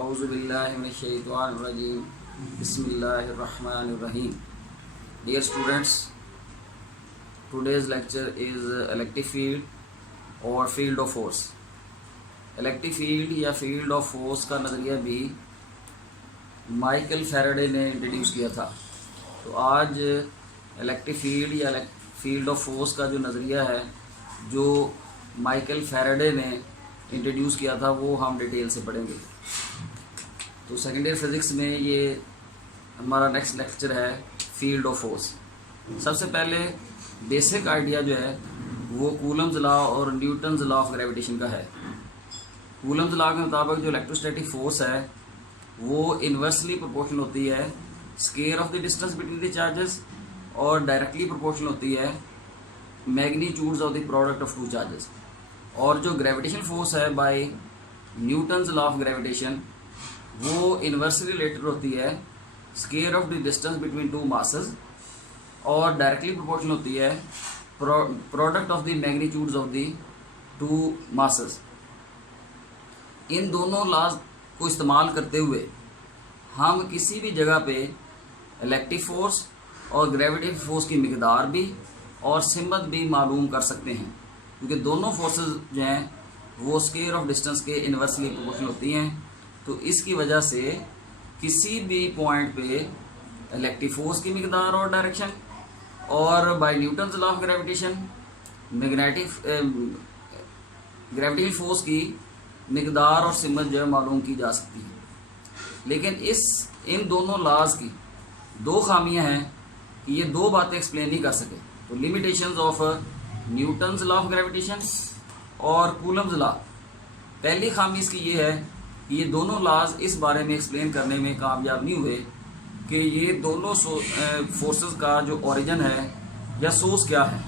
औज़ुबिल्लाहिमिनश्शैतानिर्रजीम बिस्मिल्लाहिर्रहमानिर्रहीम। Dear students, today's lecture is electric field और field of force। Electric field या field of force का नज़रिया भी माइकल फैराडे ने इंट्रोड्यूस किया था। तो आज इलेक्ट्रिक फील्ड या फील्ड ऑफ फोर्स का जो नज़रिया है जो माइकल फैराडे ने इंट्रोड्यूस किया था वो हम डिटेल से पढ़ेंगे। तो सेकेंड ईयर फिज़िक्स में ये हमारा नेक्स्ट लेक्चर है फील्ड ऑफ फोर्स। सबसे पहले बेसिक आइडिया जो है वो कूलम्स लॉ और न्यूटन्स लॉ ऑफ ग्रेविटेशन का है। कूलम्स लॉ के मुताबिक जो इलेक्ट्रोस्टैटिक फोर्स है वो इन्वर्सली प्रोपोर्शनल होती है square of the distance between the charges और डायरेक्टली प्रोपोर्शनल होती है magnitudes of the product of two charges. और जो ग्रेविटेशन फोर्स है by Newton's law of gravitation वो इन्वर्सली रिलेटेड होती है square of the distance between two masses और डायरेक्टली प्रोपोर्शनल होती है product of the magnitudes of the two masses. इन दोनों लॉज को इस्तेमाल करते हुए हम किसी भी जगह पे इलेक्ट्रिक फोर्स और ग्रेविटेशन फोर्स की मिकदार भी और सिमत भी मालूम कर सकते हैं, क्योंकि दोनों फोर्सेस जो हैं वो स्केयर ऑफ डिस्टेंस के इन्वर्सली प्रोपोर्शनल होती हैं। तो इसकी वजह से किसी भी पॉइंट पे इलेक्ट्रिक फोर्स की मिकदार और डायरेक्शन और by Newton's law of gravitation gravitation force की मिकदार और सिमत जो है मालूम की जा सकती है। लेकिन इन दोनों लॉज की दो खामियां हैं कि ये दो बातें एक्सप्लेन नहीं कर सके। तो limitations of Newton's law of gravitation और कूलम्स लॉ, पहली खामी इसकी ये है कि ये दोनों लॉज इस बारे में एक्सप्लेन करने में कामयाब नहीं हुए कि ये दोनों फोर्सेस का जो ओरिजिन है या सोर्स क्या है,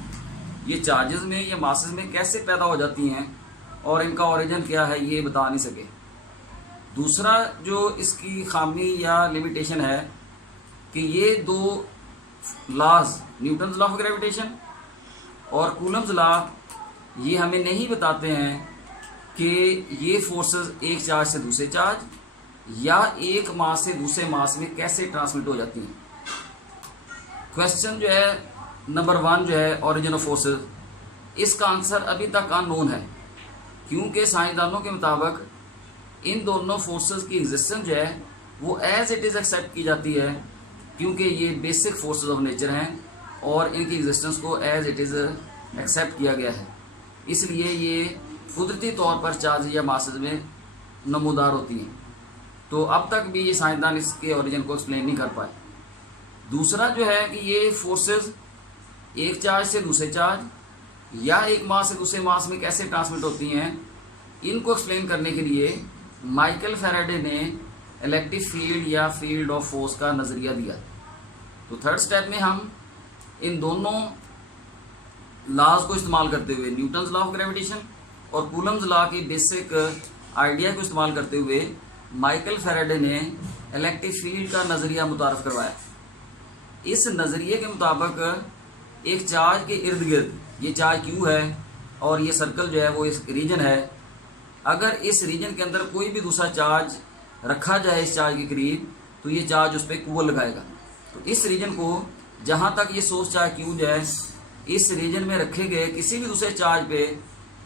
ये चार्जेस में या मासेस में कैसे पैदा हो जाती हैं और इनका ओरिजिन क्या है ये बता नहीं सके। दूसरा जो इसकी खामी या लिमिटेशन है कि ये दो laws Newton's law of gravitation और कूलम्स लॉ ये हमें नहीं बताते हैं कि ये फोर्सेस एक चार्ज से दूसरे चार्ज या एक मास से दूसरे मास में कैसे ट्रांसमिट हो जाती हैं। क्वेश्चन जो है नंबर 1 जो है ओरिजिन ऑफ फोर्सेस, इसका आंसर अभी तक अननोन है, क्योंकि साइंसदानों के मुताबिक इन दोनों फोर्सेस की एग्जिस्टेंस जो है वो एज इट इज़ एक्सेप्ट की जाती है, क्योंकि ये बेसिक फोर्सेस ऑफ नेचर हैं और इनकी एग्जिस्टेंस को एज इट इज़ एक्सेप्ट किया गया है। इसलिए ये कुदरती तौर पर चार्ज या मासेस में नमूदार होती हैं। तो अब तक भी ये साइंसदान इसके ओरिजिन को एक्सप्लेन नहीं कर पाए। दूसरा जो है कि ये फोर्सेस एक चार्ज से दूसरे चार्ज या एक मास से दूसरे मास में कैसे ट्रांसमिट होती हैं, इनको एक्सप्लेन करने के लिए माइकल फैराडे ने इलेक्ट्रिक फील्ड या फील्ड ऑफ फोर्स का नज़रिया दिया। तो थर्ड स्टेप में हम इन दोनों लॉज को इस्तेमाल करते हुए न्यूटन्स लॉ ऑफ ग्रेविटेशन और कूलम्स लॉ की बेसिक आइडिया को इस्तेमाल करते हुए माइकल फैराडे ने इलेक्ट्रिक फील्ड का नज़रिया मुतारफ़ करवाया। इस नज़रिए के मुताबिक एक चार्ज के इर्द गिर्द, ये चार्ज क्यू है और ये सर्कल जो है वो इस रीजन है, अगर इस रीजन के अंदर कोई भी दूसरा चार्ज रखा जाए इस चार्ज के करीब तो ये चार्ज उस पर कुव्वत लगाएगा। तो इस रीजन को जहाँ तक ये सोर्स चार्ज क्यू जो है इस रीजन में रखे गए किसी भी दूसरे चार्ज पे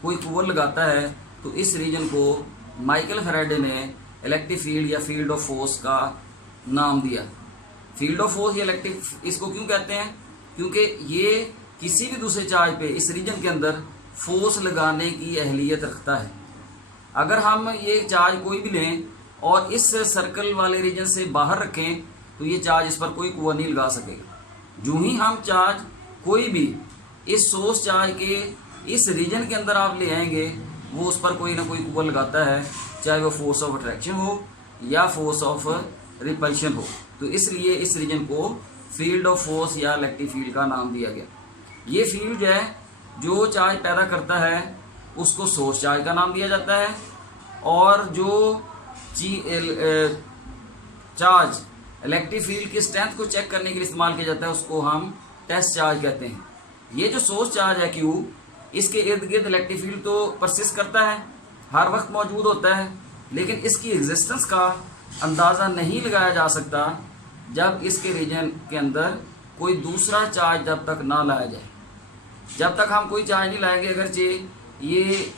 कोई कुव्वत लगाता है तो इस रीजन को माइकल फैराडे ने इलेक्ट्रिक फील्ड या फील्ड ऑफ फोर्स का नाम दिया। फील्ड ऑफ फोर्स या इलेक्ट्रिक इसको क्यों कहते हैं, क्योंकि ये किसी भी दूसरे चार्ज पे इस रीजन के अंदर फोर्स लगाने की अहलियत रखता है। अगर हम ये चार्ज कोई भी लें और इस सर्कल वाले रीजन से बाहर रखें तो ये चार्ज इस पर कोई कुव्वत नहीं लगा सकेगा। जो ही हम चार्ज कोई भी इस सोर्स चार्ज के इस रीजन के अंदर आप ले आएंगे वो उस पर कोई ना कोई कुव्वत लगाता है, चाहे वो फोर्स ऑफ अट्रैक्शन हो या फोर्स ऑफ रिपल्शन हो। तो इसलिए इस रीजन को फील्ड ऑफ फोर्स या इलेक्ट्रिक फील्ड का नाम दिया गया। ये फील्ड जो है जो चार्ज पैदा करता है उसको सोर्स चार्ज का नाम दिया जाता है और जो चार्ज इलेक्ट्रिक फील्ड की स्ट्रेंथ को चेक करने के लिए इस्तेमाल किया जाता है उसको हम टेस्ट चार्ज कहते हैं। ये जो सोर्स चार्ज है क्यू, इसके इर्द गिर्द इलेक्ट्रिक फील्ड तो परसिस्ट करता है, हर वक्त मौजूद होता है लेकिन इसकी एग्जिस्टेंस का अंदाज़ा नहीं लगाया जा सकता जब इसके रीजन के अंदर कोई दूसरा चार्ज जब तक ना लाया जाए। जब तक हम कोई चार्ज नहीं लाएंगे, अगरचे ये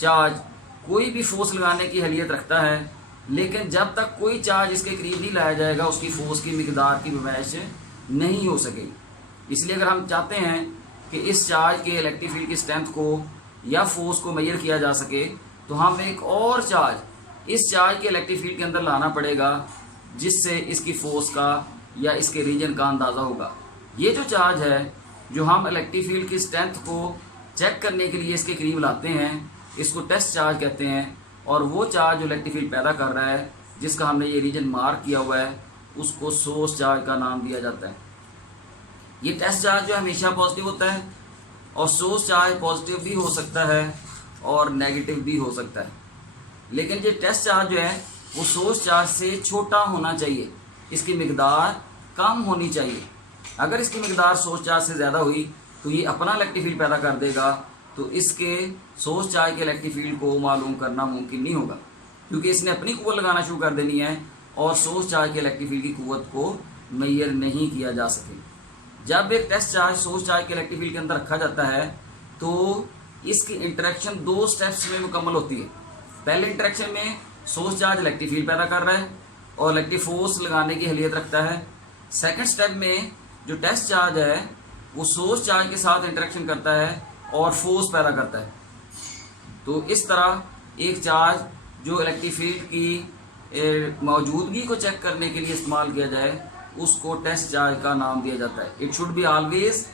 चार्ज कोई भी फोर्स लगाने की अहलियत रखता है, लेकिन जब तक कोई चार्ज इसके करीब नहीं लाया जाएगा उसकी फोर्स की मिकदार की नुमाइश नहीं हो सकेगी। इसलिए अगर हम चाहते हैं कि इस चार्ज के इलेक्ट्रिक फील्ड की स्ट्रेंथ को या फोर्स को मेजर किया जा सके, तो हम एक और चार्ज इस चार्ज के इलेक्ट्रिक फील्ड के अंदर लाना पड़ेगा, जिससे इसकी फोर्स का या इसके रीजन का अंदाज़ा होगा। ये जो चार्ज है जो हम इलेक्ट्रिक फील्ड की स्ट्रेंथ को चेक करने के लिए इसके करीब लाते हैं, इसको टेस्ट चार्ज कहते हैं। और वो चार्ज जो इलेक्ट्रिक फील्ड पैदा कर रहा है, जिसका हमने ये रीजन मार्क किया हुआ है, उसको सोर्स चार्ज का नाम दिया जाता है। ये टेस्ट चार्ज जो हमेशा पॉजिटिव होता है, और सोर्स चार्ज पॉजिटिव भी हो सकता है और नेगेटिव भी हो सकता है। लेकिन ये टेस्ट चार्ज जो है वो सोर्स चार्ज से छोटा होना चाहिए, इसकी मिकदार कम होनी चाहिए। अगर इसकी मिकदार सोर्स चार्ज से ज़्यादा हुई तो ये अपना इलेक्ट्रिक फील्ड पैदा कर देगा, तो इसके सोर्स चार्ज के इलेक्ट्रिक फील्ड को मालूम करना मुमकिन नहीं होगा, क्योंकि इसने अपनी कुव्वत लगाना शुरू कर देनी है और सोर्स चार्ज के इलेक्ट्रिक फील्ड की कुव्वत को मेजर नहीं किया जा सके। जब एक टेस्ट चार्ज सोर्स चार्ज के इलेक्ट्रिक फील्ड के अंदर रखा जाता है तो इसकी इंटरेक्शन 2 स्टेप्स में मुकम्मल होती है। पहले इंटरेक्शन में सोर्स चार्ज इलेक्ट्रिक फील्ड पैदा कर रहा है और इलेक्ट्रिक फोर्स लगाने की अहलियत रखता है। सेकंड स्टेप में जो टेस्ट चार्ज है वो सोर्स चार्ज के साथ इंटरेक्शन करता है और फोर्स पैदा करता है। तो इस तरह एक चार्ज जो इलेक्ट्रिक फील्ड की मौजूदगी को चेक करने के लिए इस्तेमाल किया जाए, उसको टेस्ट चार्ज का नाम दिया जाता है। It should be always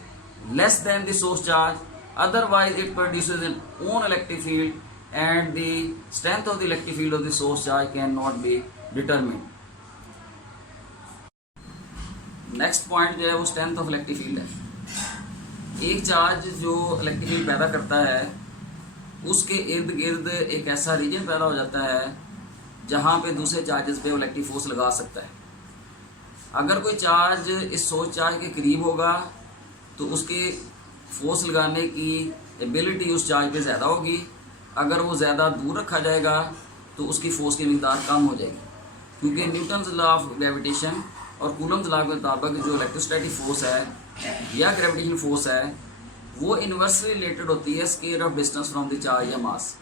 less than the source charge, otherwise it produces its own electric field and the strength of the electric field of the source charge cannot be determined. Next point जो है वो strength of electric field है। एक charge जो electric field पैदा करता है उसके इर्द गिर्द एक ऐसा रीजन पैदा हो जाता है जहाँ पे दूसरे चार्जेस पे इलेक्ट्रिक फोर्स लगा सकता है। अगर कोई चार्ज इस सोर्स चार्ज के करीब होगा तो उसके फोर्स लगाने की एबिलिटी उस चार्ज पे ज़्यादा होगी। अगर वो ज़्यादा दूर रखा जाएगा तो उसकी फोर्स की मिकदार कम हो जाएगी, क्योंकि न्यूटन्स लॉ ऑफ ग्रेविटेशन और कूलम्स लॉ के मुताबिक जो इलेक्ट्रोस्टैटिक फोर्स है या ग्रेविटेशन फोर्स है वो इन्वर्सली रिलेटेड होती है square of distance from the charge या मास।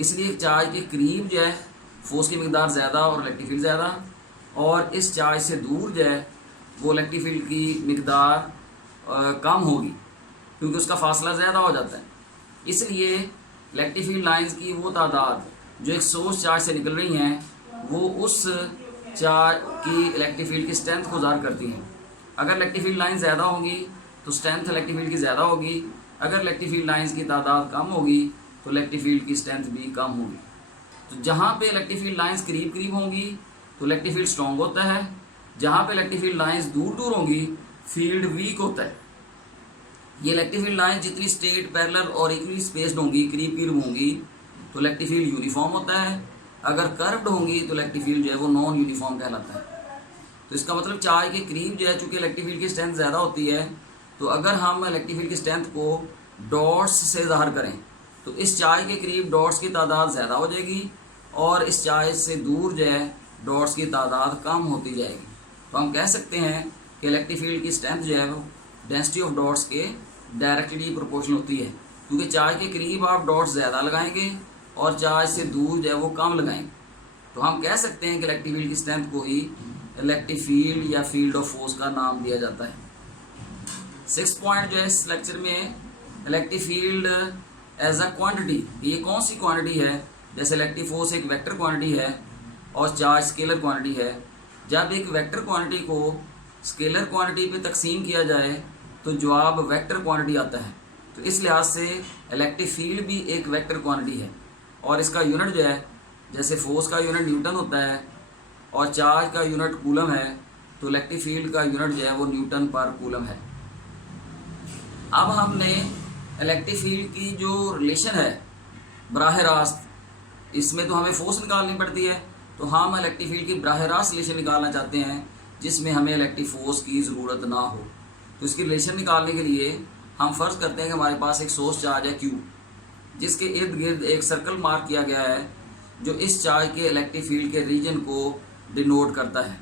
इसलिए चार्ज के करीब जो है फोर्स की मिकदार ज़्यादा और इलेक्ट्रिक फील्ड ज़्यादा, और इस चार्ज से दूर जो है वो इलेक्ट्रिक फील्ड की मिकदार कम होगी, क्योंकि उसका फासला ज़्यादा हो जाता है। इसलिए इलेक्ट्रिक फील्ड लाइंस की वो तादाद जो एक सोर्स चार्ज से निकल रही हैं वो उस चार्ज की इलेक्ट्रिक फील्ड की स्ट्रेंथ को ज़ाहिर करती हैं। अगर इलेक्ट्रिक फील्ड लाइन ज़्यादा होंगी तो स्ट्रेंथ इलेक्ट्रिक फील्ड की ज़्यादा होगी। अगर इलेक्ट्रिक फील्ड लाइंस की तादाद कम होगी तो इलेक्ट्रिक फील्ड की स्ट्रेंथ भी कम होगी। तो जहाँ पे इलेक्ट्रिक फील्ड लाइंस करीब करीब होंगी तो इलेक्ट्रिक फील्ड स्ट्रॉन्ग होता है, जहाँ पे इलेक्ट्रिक फील्ड लाइंस दूर दूर होंगी फील्ड वीक होता है। ये इलेक्ट्रिक फील्ड लाइन जितनी स्ट्रेट, पैरेलल और इक्वली स्पेस्ड होंगी, करीब करीब होंगी, तो इलेक्ट्रिक फील्ड यूनिफॉर्म होता है। अगर कर्व्ड होंगी तो इलेक्ट्रिक फील्ड जो है वो नॉन यूनिफॉर्म कहलाता है। तो इसका मतलब चार्ज के करीब जो है चूँकि इलेक्ट्रिक फील्ड की स्ट्रेंथ ज़्यादा होती है, तो अगर हम इलेक्ट्रिक फील्ड की स्ट्रेंथ को डॉट्स से ज़ाहिर करें तो इस चार्ज के करीब डॉट्स की तादाद ज़्यादा हो जाएगी और इस चार्ज से दूर जो है डॉट्स की तादाद कम होती जाएगी। तो हम कह सकते हैं कि इलेक्ट्रिक फील्ड की स्ट्रेंथ जो है वो डेंसिटी ऑफ डॉट्स के डायरेक्टली प्रोपोर्शनल होती है, क्योंकि चार्ज के करीब आप डॉट्स ज़्यादा लगाएंगे और चार्ज से दूर जो है वो कम लगाएंगे। तो हम कह सकते हैं कि इलेक्ट्रिक फील्ड की स्ट्रेंथ को ही इलेक्ट्रिक फील्ड या फील्ड ऑफ फोर्स का नाम दिया जाता है। 6 पॉइंट जो है इस लेक्चर में electric field as a quantity, ये कौन सी क्वांटिटी है? जैसे इलेक्ट्रिक फोर्स एक वेक्टर क्वांटिटी है और चार्ज स्केलर क्वांटिटी है। जब एक वेक्टर क्वांटिटी को स्केलर क्वांटिटी पे तकसीम किया जाए तो जवाब वेक्टर क्वांटिटी आता है। तो इस लिहाज से इलेक्ट्रिक फील्ड भी एक वेक्टर क्वांटिटी है और इसका यूनिट जो है, जैसे फोर्स का यूनिट न्यूटन होता है और चार्ज का यूनिट कूलम है, तो इलेक्ट्रिक फील्ड का यूनिट जो है वो न्यूटन पर कूलम है। अब हमने इलेक्ट्रिक फील्ड की जो रिलेशन है बराह रास्त, इसमें तो हमें फोर्स निकालनी पड़ती है, तो हम इलेक्ट्रिक फील्ड की बराह रास्त रिलेशन निकालना चाहते हैं जिसमें हमें इलेक्ट्रिक फोर्स की ज़रूरत ना हो। तो इसकी रिलेशन निकालने के लिए हम फ़र्ज़ करते हैं कि हमारे पास एक सोर्स चार्ज है Q, जिसके इर्द गिर्द एक सर्कल मार्क किया गया है जो इस चार्ज के इलेक्ट्रिक फील्ड के रीजन को डिनोट करता है।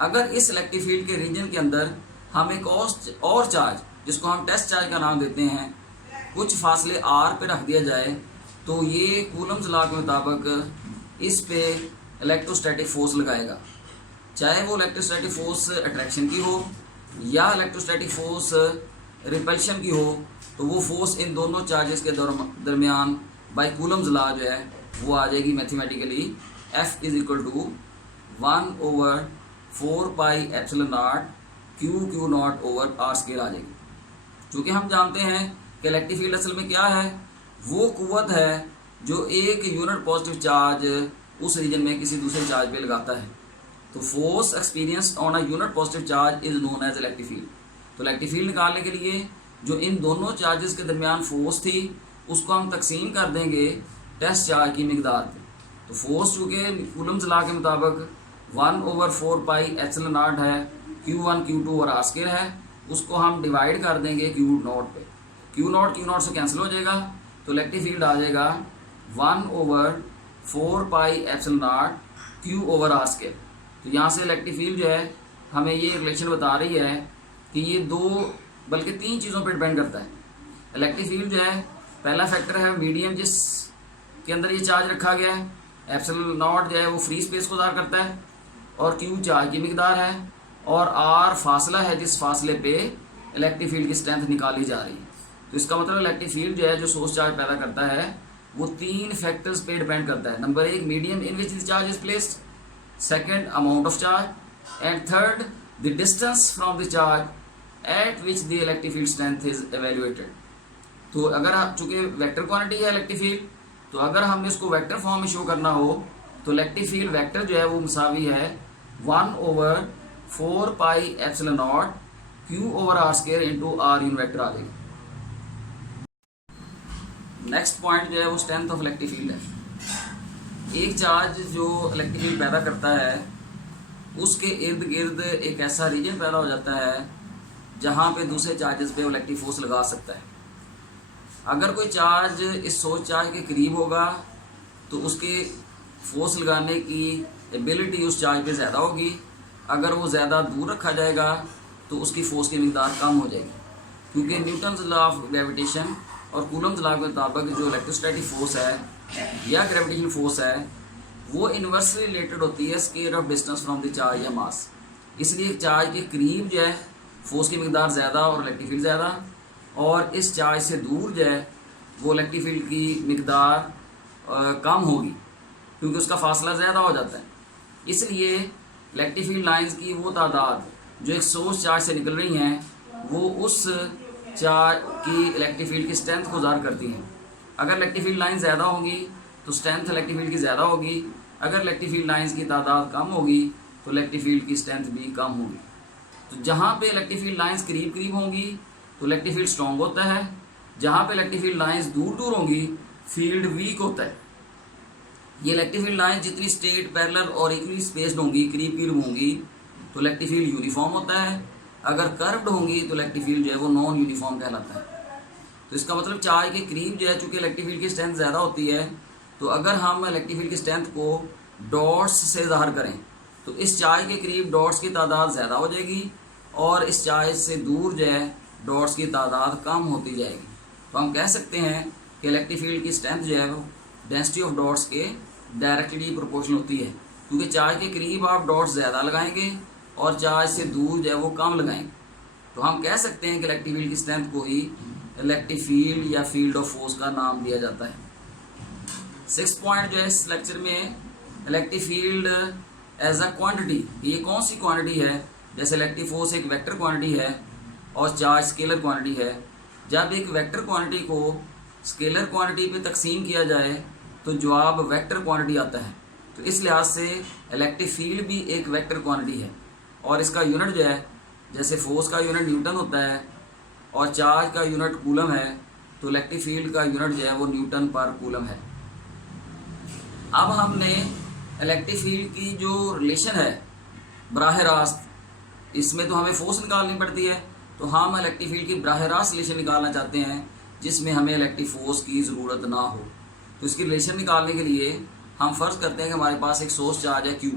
अगर इस इलेक्ट्रिक फील्ड के रीजन के अंदर हम एक और चार्ज, जिसको हम टेस्ट चार्ज का नाम देते हैं, कुछ फासले r पे रख दिया जाए, तो ये कूलम्स लॉ के मुताबिक इस पे इलेक्ट्रोस्टैटिक फोर्स लगाएगा। चाहे वो इलेक्ट्रोस्टैटिक फोर्स अट्रैक्शन की हो या इलेक्ट्रोस्टैटिक फोर्स रिपल्शन की हो, तो वो फोर्स इन दोनों चार्जेस के दरमियान बाय कूलम्स लॉ जो है वो आ जाएगी mathematically F is equal to 1/4πε0 Q0/r² आ जाएगी। क्योंकि हम जानते हैं कि इलेक्ट्रिक फील्ड असल में क्या है, वो कुव्वत है जो एक यूनिट पॉजिटिव चार्ज उस रीजन में किसी दूसरे चार्ज पे लगाता है। तो force experience on a unit positive charge is known as electric field. तो इलेक्ट्रिक फील्ड निकालने के लिए जो इन दोनों चार्जेस के दरमियान फोर्स थी, उसको हम तकसीम कर देंगे टेस्ट चार्ज की मिकदार पे। तो फोर्स चूँकि कूलम्स लॉ के मुताबिक 1/4πε0 है, Q1 Q2/r² है, उसको हम डिवाइड कर देंगे Q0 पे। Q0 से कैंसिल हो जाएगा, तो इलेक्ट्रिक फील्ड आ जाएगा 1/4πε0 Q/r²। तो यहाँ से इलेक्ट्रिक फील्ड जो है हमें ये रिलेशन बता रही है कि ये दो बल्कि तीन चीज़ों पर डिपेंड करता है। इलेक्ट्रिक फील्ड जो है, पहला फैक्टर है मीडियम जिस के अंदर ये चार्ज रखा गया है, ε0 जो है वो फ्री स्पेस को ज़ाहिर करता है, और Q चार्ज की मिकदार है, और R फासला है जिस फासले पे इलेक्ट्रिक फील्ड की स्ट्रेंथ निकाली जा रही है। तो इसका मतलब इलेक्ट्रिक फील्ड जो है जो सोर्स चार्ज पैदा करता है वो तीन फैक्टर्स पे डिपेंड करता है। Number 1 medium in which the charge is placed, second amount of charge, and third the distance from the charge at which the electric field strength is evaluated. तो अगर चूँकि वेक्टर क्वांटिटी है electric field, तो अगर हमने इसको vector form में show करना हो तो इलेक्ट्रिक फील्ड वेक्टर जो है वो मुसावी है 1/4πε0 Q/r² into R unit vector आ जाएगी। नेक्स्ट पॉइंट जो है वो स्ट्रेंथ ऑफ इलेक्ट्रिक फील्ड है। एक चार्ज जो इलेक्ट्रिक फील्ड पैदा करता है, उसके इर्द गिर्द एक ऐसा रीजन पैदा हो जाता है जहाँ पे दूसरे चार्जेस पे इलेक्ट्रिक फोर्स लगा सकता है। अगर कोई चार्ज इस सोर्स चार्ज के करीब होगा तो उसके फोर्स लगाने की एबिलिटी उस चार्ज पे ज़्यादा होगी। अगर वो ज़्यादा दूर रखा जाएगा तो उसकी फोर्स की मिकदार कम हो जाएगी, क्योंकि न्यूटन्स लॉ ऑफ ग्रेविटेशन और कूलम्स लॉ के मुताबिक जो इलेक्ट्रोस्टैटिक फोर्स है या ग्रेविटेशन फोर्स है वो इन्वर्सली रिलेटेड होती है square of distance from the charge या मास। इसलिए चार्ज के करीब जो है फोर्स की मिकदार ज़्यादा और इलेक्ट्रिक फील्ड ज़्यादा, और इस चार्ज से दूर जो है वो इलेक्ट्रिक फील्ड की मिकदार कम होगी, क्योंकि उसका फासला ज़्यादा हो जाता है। इसलिए इलेक्ट्रिक फील्ड लाइंस की वो तादाद जो एक सोर्स चार्ज से निकल रही हैं वो उस चार्ज की इलेक्ट्रिक फील्ड की स्ट्रेंथ को ज़ाहिर करती हैं। अगर इलेक्ट्रिक फील्ड लाइन ज़्यादा होगी तो स्ट्रेंथ इलेक्ट्रिक फील्ड की ज़्यादा होगी, अगर इलेक्ट्रिक फील्ड लाइंस की तादाद कम होगी तो इलेक्ट्रिक फील्ड की स्ट्रेंथ भी कम होगी। तो जहाँ पे इलेक्ट्रिक फील्ड लाइंस करीब करीब होंगी तो इलेक्ट्रिक फील्ड स्ट्रॉन्ग होता है, जहाँ पे इलेक्ट्रिक फील्ड लाइंस दूर दूर होंगी फील्ड वीक होता है। ये इलेक्ट्रिक फील्ड लाइंस जितनी स्ट्रेट, पैरेलल और इक्वली स्पेस्ड होंगी, करीब करीब होंगी, तो इलेक्ट्रिक फील्ड यूनिफॉर्म होता है। अगर कर्व्ड होंगी तो इलेक्ट्रिक फील्ड जो है वो नॉन यूनिफॉर्म कहलाता है। तो इसका मतलब चार्ज के करीब जो है चूँकि इलेक्ट्रिक फील्ड की स्ट्रेंथ ज़्यादा होती है, तो अगर हम इलेक्ट्रिक फील्ड की स्ट्रेंथ को डॉट्स से ज़ाहिर करें तो इस चार्ज के करीब डॉट्स की तादाद ज़्यादा हो जाएगी और इस चार्ज से दूर जो है डॉट्स की तादाद कम होती जाएगी। तो हम कह सकते हैं कि इलेक्ट्रिक फील्ड की स्ट्रेंथ जो है वो डेंसिटी ऑफ डॉट्स के डायरेक्टली प्रोपोर्शनल होती है, क्योंकि चार्ज के करीब आप डॉट्स ज़्यादा लगाएंगे और चार्ज से दूर जो है वो कम लगाएंगे। तो हम कह सकते हैं कि इलेक्ट्रिक फील्ड की स्ट्रेंथ को ही इलेक्ट्रिक फील्ड या फील्ड ऑफ फोर्स का नाम दिया जाता है। 6 पॉइंट जो है इस लेक्चर में electric field as a quantity, ये कौन सी क्वांटिटी है। जैसे इलेक्ट्रिक फोर्स एक वेक्टर क्वांटिटी है और चार्ज स्केलर क्वांटिटी है। जब एक वेक्टर क्वांटिटी को स्केलर क्वांटिटी पे तकसीम किया जाए तो जवाब वेक्टर क्वांटिटी आता है। तो इस लिहाज से इलेक्ट्रिक फील्ड भी एक वेक्टर क्वांटिटी है और इसका यूनिट जो है, जैसे फोर्स का यूनिट न्यूटन होता है और चार्ज का यूनिट कूलम है, तो इलेक्ट्रिक फील्ड का यूनिट जो है वो न्यूटन पर कूलम है। अब हमने इलेक्ट्रिक फील्ड की जो रिलेशन है बराह रास्त, इसमें तो हमें फोर्स निकालनी पड़ती है, तो हम इलेक्ट्रिक फील्ड की बराह रास्त रिलेशन निकालना चाहते हैं जिसमें हमें इलेक्ट्रिक फोर्स की ज़रूरत ना हो। तो इसकी रिलेशन निकालने के लिए हम फर्ज करते हैं कि हमारे पास एक सोर्स चार्ज है Q,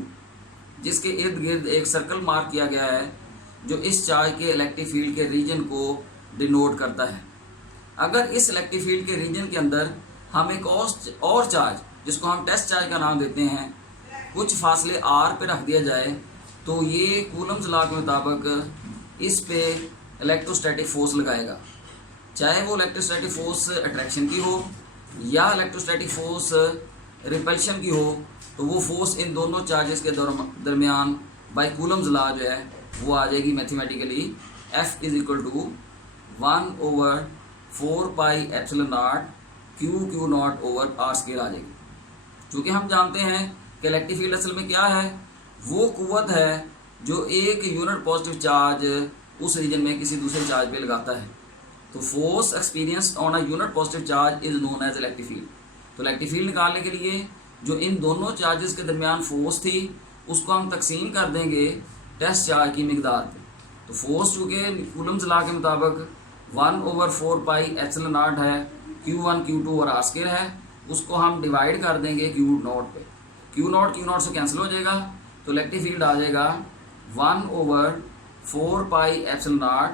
जिसके इर्द गिर्द एक सर्कल मार्क किया गया है जो इस चार्ज के इलेक्ट्रिक फील्ड के रीजन को डिनोट करता है। अगर इस इलेक्ट्रिक फील्ड के रीजन के अंदर हम एक और चार्ज, जिसको हम टेस्ट चार्ज का नाम देते हैं, कुछ फासले r पे रख दिया जाए, तो ये कूलम्स लॉ के मुताबिक इस पे इलेक्ट्रोस्टैटिक फोर्स लगाएगा। चाहे वो इलेक्ट्रोस्टैटिक फोर्स अट्रैक्शन की हो या इलेक्ट्रोस्टैटिक फोर्स रिपल्शन की हो, तो वो फोर्स इन दोनों चार्जेस के दरमियान बाय कूलम्स लॉ जो है वो आ जाएगी mathematically F is equal to 1/4 pi epsilon naught Q naught over R square आ जाएगी। क्योंकि हम जानते हैं कि इलेक्ट्रिक फील्ड असल में क्या है, वो कुव्वत है जो एक यूनिट पॉजिटिव चार्ज उस रीजन में किसी दूसरे चार्ज पे लगाता है। तो force experienced on a unit positive charge is known as electric field. तो इलेक्ट्रिक फील्ड निकालने के लिए जो इन दोनों चार्जेस के दरमियान फोर्स थी, उसको हम तकसीम कर देंगे टेस्ट चार्ज की मिकदार पे। तो फोर्स चूँकि कूलम्स लॉ के मुताबिक 1/4 पाई एप्सिलॉन नॉट है, Q1 Q2 और R स्क्वायर है, उसको हम डिवाइड कर देंगे Q नॉट पे। Q नॉट से कैंसिल हो जाएगा, तो इलेक्ट्रिक फील्ड आ जाएगा 1/4 pi epsilon naught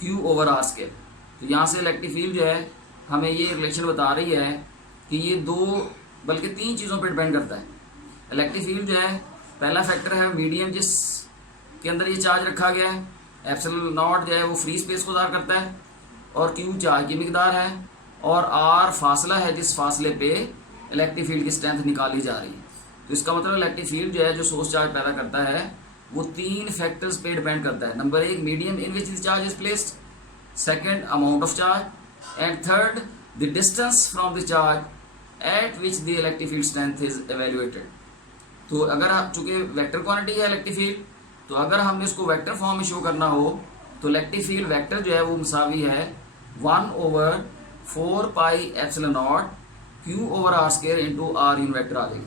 Q over R square. तो यहाँ से इलेक्ट्रिक फील्ड जो है हमें ये रिलेशन बता रही है कि ये दो बल्कि तीन चीज़ों पर डिपेंड करता है। इलेक्ट्रिक फील्ड जो है, पहला फैक्टर है मीडियम जिस के अंदर ये चार्ज रखा गया है, एप्सिलॉन नॉट जो है वो फ्री स्पेस को ज़ाहिर करता है, और Q चार्ज की मिकदार है, और R फासला है जिस फासले पे इलेक्ट्रिक फील्ड की स्ट्रेंथ निकाली जा रही है। तो इसका मतलब इलेक्ट्रिक फील्ड जो है जो सोर्स चार्ज पैदा करता है वो तीन फैक्टर्स पे डिपेंड करता है। Number 1 medium in which the charge is placed, second amount of charge, and third the distance from the charge at which the electric field strength is evaluated. तो अगर चूँकि वेक्टर क्वांटिटी है electric field, तो अगर हमने इसको vector form में show करना हो तो इलेक्ट्रिक फील्ड वेक्टर जो है वो मुसावी है 1/4 pi epsilon naught Q over R square into R unit vector आ जाएगी।